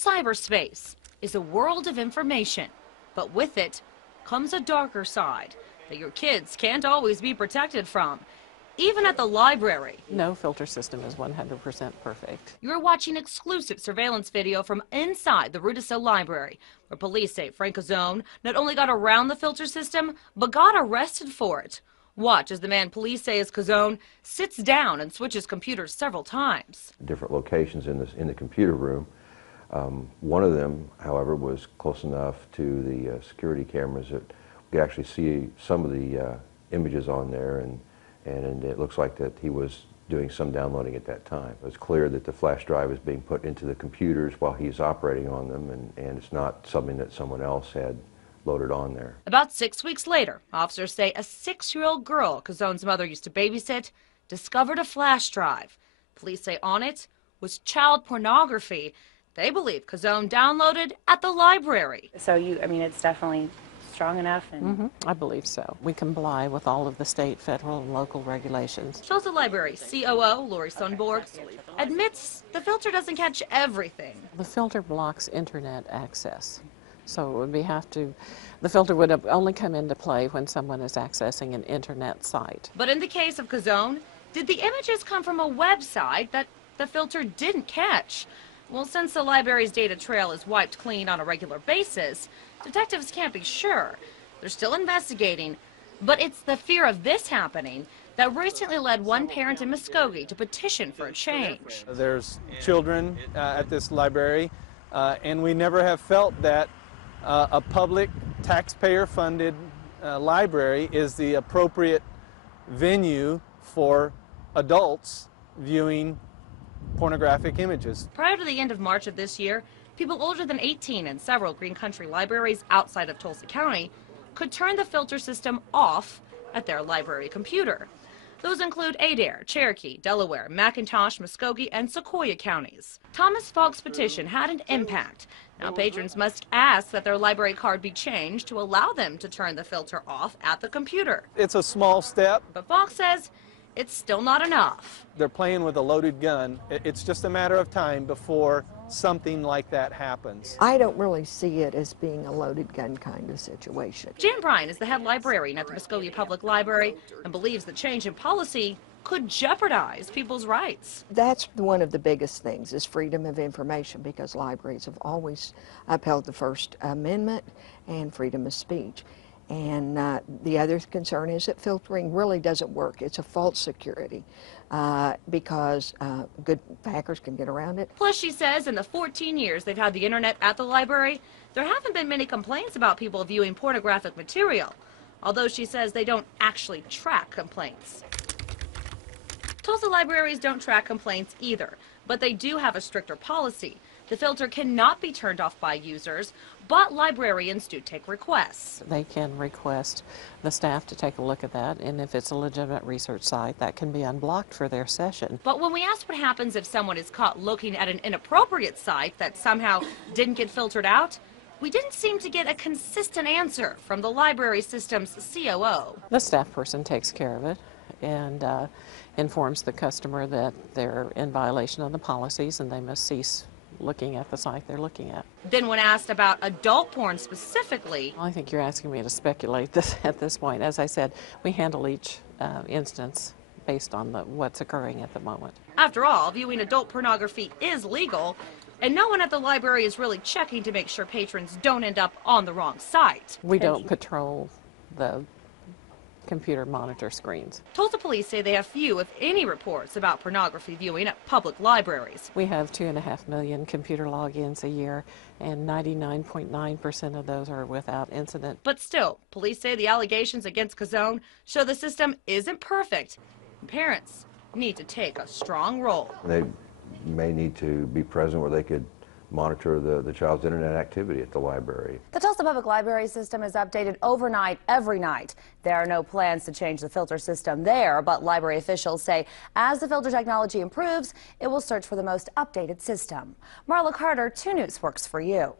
Cyberspace is a world of information, but with it comes a darker side that your kids can't always be protected from, even at the library. No filter system is 100% perfect. You're watching exclusive surveillance video from inside the Rudisill Library, where police say Frank Cazone not only got around the filter system, but got arrested for it. Watch as the man police say is Cazone sits down and switches computers several times. Different locations in the computer room. One of them, however, was close enough to the security cameras that we could actually see some of the images on there, and it looks like that he was doing some downloading at that time. It was clear that the flash drive is being put into the computers while he's operating on them, and it's not something that someone else had loaded on there. About 6 weeks later, officers say a 6-year-old girl Cazone's mother used to babysit discovered a flash drive. Police say on it was child pornography they believe Cazone downloaded at the library. So I mean, it's definitely strong enough? And I believe so. We comply with all of the state, federal, and local regulations. Tulsa Library COO Lori Sundborg admits the filter doesn't catch everything. The filter blocks internet access. So it would the filter would have only come into play when someone is accessing an internet site. But in the case of Cazone, did the images come from a website that the filter didn't catch? Well, since the library's data trail is wiped clean on a regular basis, detectives can't be sure. They're still investigating, but it's the fear of this happening that recently led one parent in Muskogee to petition for a change. There's children at this library, and we never have felt that a public, taxpayer-funded library is the appropriate venue for adults viewing pornographic images. Prior to the end of March of this year, people older than 18 in several Green Country libraries outside of Tulsa County could turn the filter system off at their library computer. Those include Adair, Cherokee, Delaware, McIntosh, Muskogee, and Sequoia counties. Thomas Falk's petition had an impact. Now patrons must ask that their library card be changed to allow them to turn the filter off at the computer. It's a small step. But Falk says it's still not enough. They're playing with a loaded gun. It's just a matter of time before something like that happens. I don't really see it as being a loaded gun kind of situation. Jan Bryan is the head librarian at the Muskogee Public Library and believes the change in policy could jeopardize people's rights. That's one of the biggest things, is freedom of information, because libraries have always upheld the First Amendment and freedom of speech. And the other concern is that filtering really doesn't work. It's a false security because good hackers can get around it. Plus, she says in the 14 years they've had the internet at the library, there haven't been many complaints about people viewing pornographic material, although she says they don't actually track complaints. Tulsa libraries don't track complaints either, but they do have a stricter policy. The filter cannot be turned off by users, but librarians do take requests. They can request the staff to take a look at that, and if it's a legitimate research site, that can be unblocked for their session. But when we asked what happens if someone is caught looking at an inappropriate site that somehow didn't get filtered out, we didn't seem to get a consistent answer from the library system's COO. The staff person takes care of it and informs the customer that they're in violation of the policies and they must cease looking at the site they're looking at. Then when asked about adult porn specifically, I think you're asking me to speculate this at this point. As I said, we handle each instance based on what's occurring at the moment. After all, viewing adult pornography is legal, and no one at the library is really checking to make sure patrons don't end up on the wrong site. We don't patrol the computer monitor screens. Tulsa police say they have few, if any, reports about pornography viewing at public libraries. We have 2.5 million computer logins a year, and 99.9% of those are without incident. But still, police say the allegations against Cazone show the system isn't perfect. Parents need to take a strong role. They may need to be present where they could monitor the child's internet activity at the library. The Tulsa Public Library system is updated overnight every night. There are no plans to change the filter system there, but library officials say as the filter technology improves, it will search for the most updated system. Marla Carter, 2 News works for you.